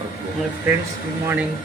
My friends, good morning.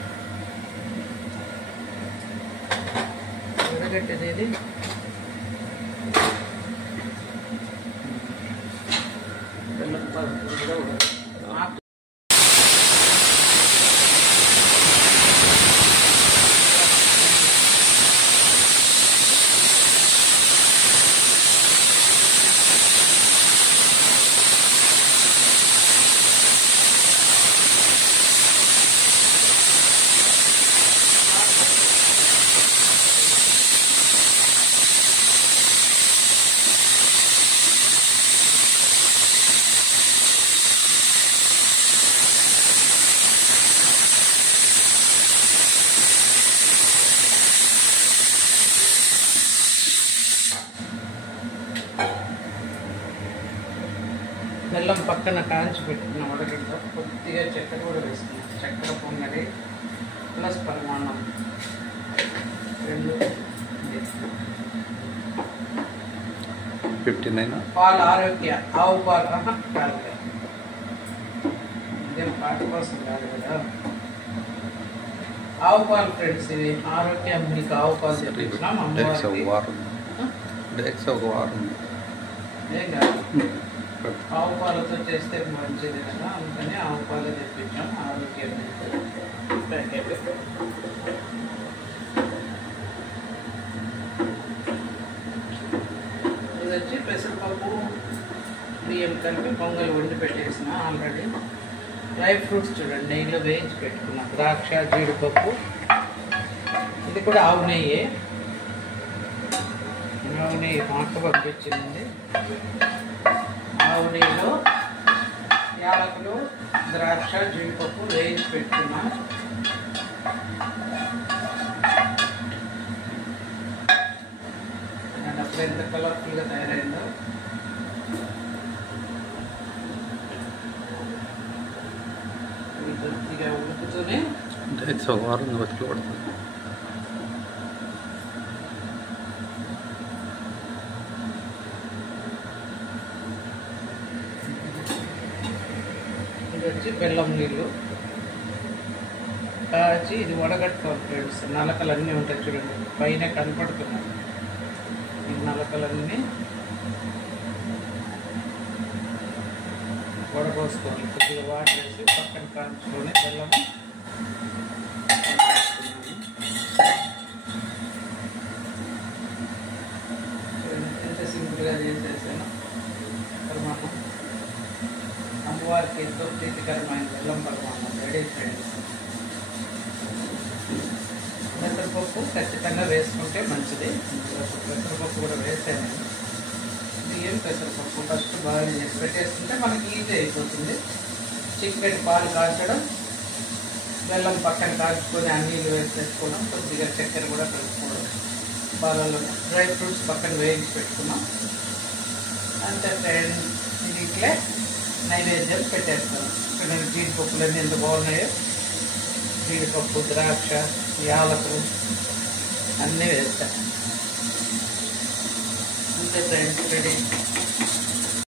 బెల్లం పక్కన కాంచి పెట్టుకున్న వడగడ్డలో కొద్దిగా చక్కెర కూడా వేసుకున్నాం. చక్కెర పొంగలి ప్లస్ పరిమాణం 59 పాలు ఆరోగ్య ఆవు పాలు కాదు కదా, ఇదేం పాట కోసం కాదు కదా, ఆవు పాలు ఫ్రెండ్స్. ఇది ఆరోగ్య మిల్క్ ఆవు పాలు తెప్పించినాం అమ్మవారికి. ఏం కాదు, ఆవు పాలతో చేస్తే మంచిది కదా, అందుకని ఆవు పాలు తెప్పించాం. ఆరోగ్య మిల్క్ ప్యాకెట్. ఇది వచ్చి పెసరపప్పు బియ్యం కలిపి పొంగల్ వండి పెట్టేసిన ఆల్రెడీ. డ్రై ఫ్రూట్స్ చూడండి, నెయ్యిలో వేయించి పెట్టుకున్నా. ద్రాక్ష, జీడిపప్పు. ఇది కూడా ఆవు నెయ్యి. ఆవు నెయ్యి మాక పంపించింది. ఆవు నెయ్యిలో యాలకులు, ద్రాక్ష, జీడిపప్పు వేయించి పెట్టుకున్నా. అండ్ అప్పుడు ఎంత కలర్ఫుల్గా తయారైందో. కొద్దిగా ఉడుకుతూనే ఇది వచ్చి బెల్లం నీళ్ళు కాచి ఇది వడగట్టుకోవాలి ఫ్రెండ్స్. నలకలన్నీ ఉంటాయి చూడండి, పైన కనపడుతున్నాయి. ఈ నలకలన్నీ వడపోసుకోవాలి. కొద్దిగా వాటర్ వేసి పక్కన కాల్చుకొని బెల్లం ఎంత సింపుల్గా చేసేసాను. పరిమాణం అమ్మవారికి ఎంతో ప్రీతికరమైన బెల్లం పరిమాణం రెడీ ఫ్రెండ్స్. పెసరపప్పు ఖచ్చితంగా వేసుకుంటే మంచిది. పెసరపప్పు కూడా వేసాను. బియ్యం, పెసరపప్పు ఫస్ట్ బాగా చేసి పెట్టేసుకుంటే మనకి ఈజీ అయిపోతుంది. చిక్కటి పాలు కాల్చడం, బెల్లం పక్కన కాల్చుకొని ఆ నీళ్ళు వేసేసుకోవడం, కొద్దిగా చక్కెర కూడా కలుపుకోవడం. పాలలో డ్రై ఫ్రూట్స్ పక్కన వేయించి పెట్టుకున్నాం. అంతే ఫ్రెండ్స్. ఇది ఇట్లే నైవేద్యం పెట్టేస్తాను. ఇక్కడ జీడిపప్పులన్నీ ఎంత బాగున్నాయో. జీడిపప్పు, ద్రాక్ష, యాలకులు అన్నీ వేస్తాను. అంతే ఫ్రెండ్స్, రెడీ.